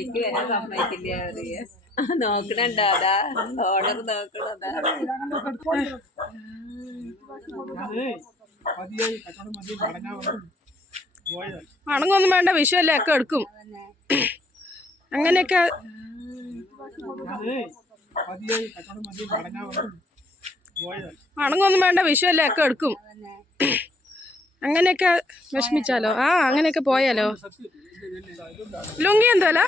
ഈ സമ്മതിക്കില്ല അറിയ. നോക്കണുണ്ടോ അതാ നോക്കണതാ അണങ്ങൊന്നും വേണ്ട വിഷുവല്ലേ ഒക്കെ എടുക്കും. അങ്ങനെയൊക്കെ അണങ്ങൊന്നും വേണ്ട വിഷുവല്ലേ ഒക്കെ എടുക്കും. അങ്ങനെയൊക്കെ വിഷമിച്ചാലോ? ആ അങ്ങനെയൊക്കെ പോയാലോ? ലുങ്കി എന്തോല?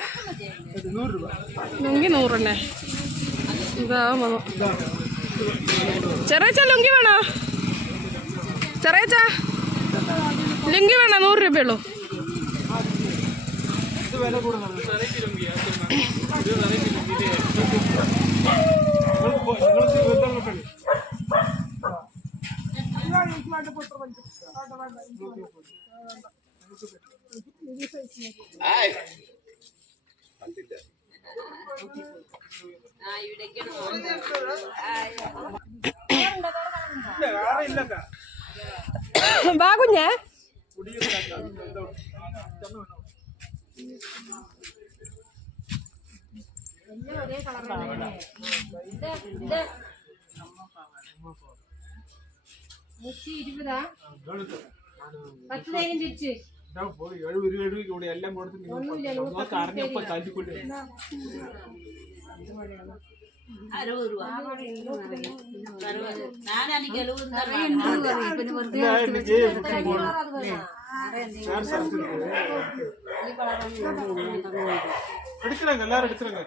ലുങ്കി നൂറല്ലേ ഇതാ വന്നു ചെറിയച്ച ലുങ്കി വേണോ? ചെറിയച്ച? ലുങ്കി വേണോ? നൂറ് രൂപയുള്ളൂ. ഇത് കുഞ്ഞേ. കൂടുന്നത് ആ ഇവിടേക്ക് വാ കുഞ്ഞേ எடுக்கிறாங்க எல்லாரும் எடுக்கிறாங்க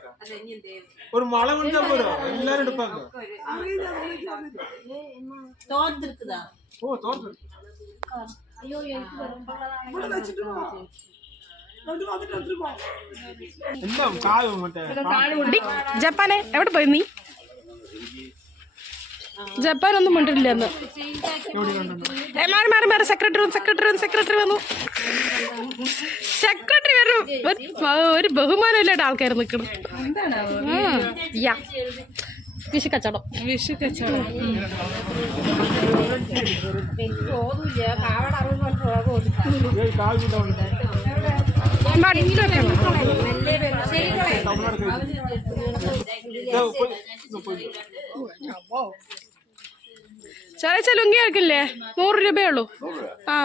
ஒரு மழை வந்தா போதும் எல்லாரும் எடுப்பாங்க தோர்த்து இருக்குதா ஓ தோர்த்து ജപ്പാനെ എവിടെ പോയി നീ? ജപ്പാനൊന്നും മിണ്ടില്ല എന്ന് അന്ന്. മാറി മാറി മാറി സെക്രട്ടറി വന്നു സെക്രട്ടറി വന്നു സെക്രട്ടറി വന്നു. സെക്രട്ടറി വരും. ഒരു- ബഹുമാനം ഇല്ലാത്ത ആൾക്കാർ നിൽക്കണം യാ. വിഷു കച്ചവടം വിഷു കച്ചവടം ചെറിയ ലുങ്കി ആക്കില്ലേ നൂറ് രൂപയേ ഉള്ളൂ. ആ.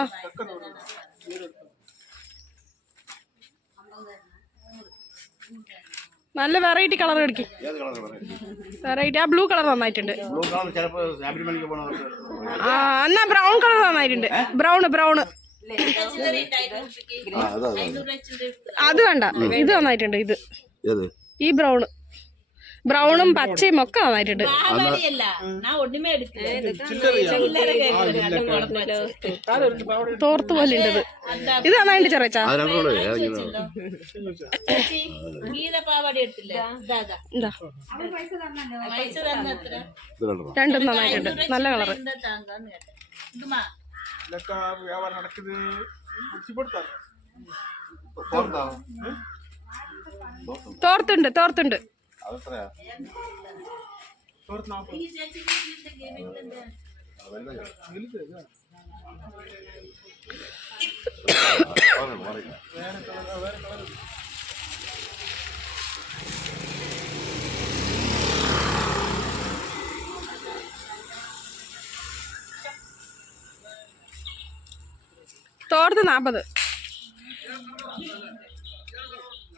നല്ല വെറൈറ്റി കളർ എടുക്കി. വെറൈറ്റി ആ ബ്ലൂ കളർ നന്നായിട്ടുണ്ട്. ആ എന്നാ ബ്രൗൺ കളർ നന്നായിട്ടുണ്ട്. ബ്രൗൺ ബ്രൗൺ അതാ വേണ്ട. ഇത് നന്നായിട്ടുണ്ട് ഇത്. ഈ ബ്രൗൺ ബ്രൗണും പച്ചയും ഒക്കെ ആവാറുണ്ട് തോർത്ത് പോലെ ഉണ്ട് ഇതാണ് അതിന്റെ ചെറിയ രണ്ടോ നന്നായിട്ടുണ്ട്. നല്ല വ്യാപാരം തോർത്തുണ്ട് തോർത്തുണ്ട്. അതെത്രയാ? തോർത്ത്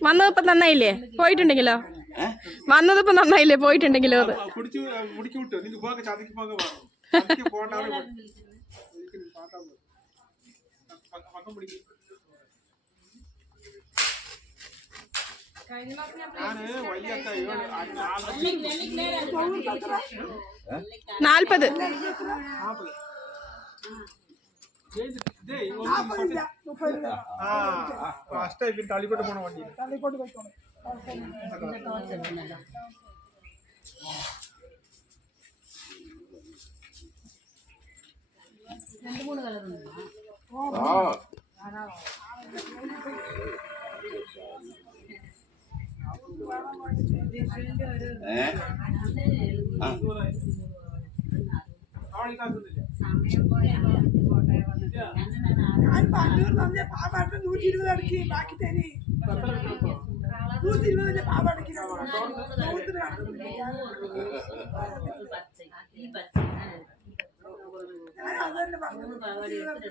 വന്നതിപ്പോ നന്നായില്ലേ? പോയിട്ടുണ്ടെങ്കിലോ? വന്നതിപ്പോ നന്നായില്ലേ? പോയിട്ടുണ്ടെങ്കിലോ അത്? നാൽപ്പത്. ഫാസ്റ്റ് ആയി തള്ളിക്കോട്ട് പോണ വണ്ടി തള്ളിക്കോട്ട് പോയിക്കോളെ രണ്ട് മൂന്ന് കളറുണ്ട് ഏ? ആ. കാണിക്കാത്തുന്നില്ല ഞാൻ പറഞ്ഞൂർ പറഞ്ഞ പാവാട്ട് നൂറ്റി ഇരുപത് അടക്കി ബാക്കി തരി നൂറ്റി ഇരുപതിന്റെ പാവ അടക്കി ഞാൻ അത് തന്നെ പറഞ്ഞു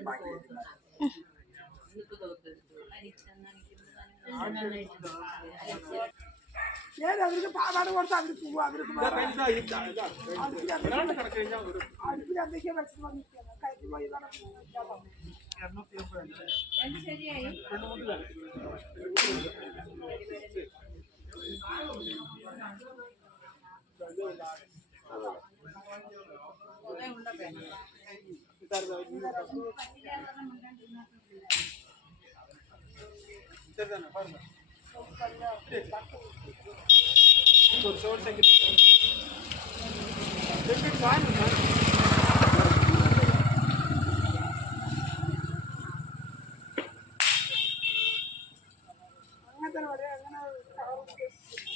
ബാക്കി. ഞാൻ അവർക്ക് പാവാട കൊടുത്ത് അവർ പോവാ. അവർക്ക് അടുപ്പിൽ എന്തൊക്കെയാ ഭക്ഷണം വന്നിരിക്കുന്നത് കഴിഞ്ഞു പോയി നടക്കുന്നു എണ്ണൂറ്റി എൺപത്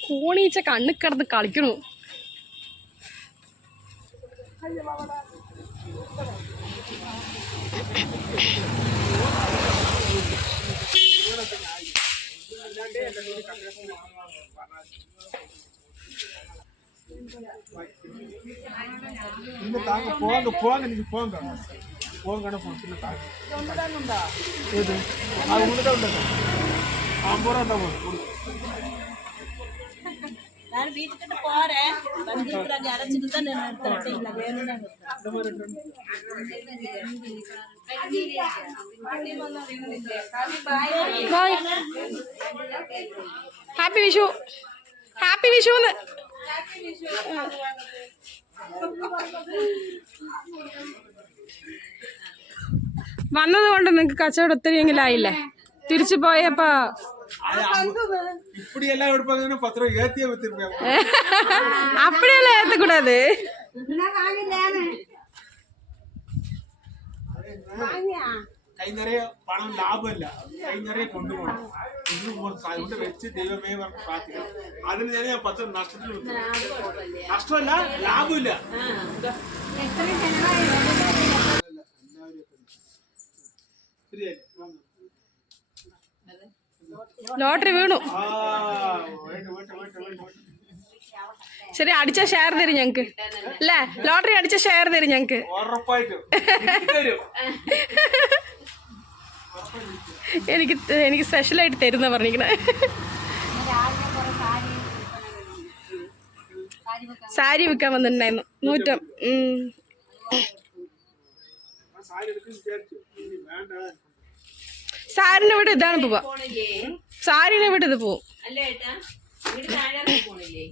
കോണീച്ച കണ്ണു കിടന്ന് കളിക്കണു. അയ്യോ இன்னும் தாங்க போங்க போங்க நீங்க போங்க. போங்கன்னு போச்சு இன்னும் தாங்க எது? அது உண்டுதான் உண்டு? ஐம்பது ரூபா தான் போதும் நான் வீட்டுக்கிட்ட போறேன் வந்து இப்ப அங்க அரைச்சிட்டு தான் நான் எடுத்துட்டேன் இல்ல வேணும்னு இந்த மாதிரி ரெண்டு bye happy Vishu happy Vishu എന്ന് വന്നത് കൊണ്ട് നിങ്ങക്ക് കച്ചവടം ഒത്തിരിയെങ്കിലും ആയില്ലേ തിരിച്ചു പോയപ്പോ இப்படி எல்லாம் எடுப்பாங்கன்னா பத்து ரூபாய் ஏத்தியே வித்துருப்பேன் அப்படியெல்லாம் ஏத்தக்கூடாது கை நிறைய பணம் லாபம் இல்ல கை நிறைய கொண்டு போகணும் இன்னும் ஒரு காய் விட்டு வச்சு தெய்வமே வந்து பாத்துக்கலாம் அதுல நிறைய பத்து ലോട്ടറി വീണു. ശരി അടിച്ച ഷെയർ തരും ഞങ്ങക്ക്. അല്ലേ? ലോട്ടറി അടിച്ച ഷെയർ തരും ഞങ്ങക്ക്. എനിക്ക് എനിക്ക് സ്പെഷ്യലായിട്ട് തരുന്ന പറഞ്ഞിരിക്കണേ. സാരി വിൽക്കാൻ വന്നിട്ടുണ്ടായിരുന്നു. നൂറ്റം സാരിന് ഇവിടെ ഇതാണ് പോവാ. സാരിനെ വിട്ടത് പോകും പോവും. അല്ലേ ഏട്ടാ താഴെ പോണില്ലേ?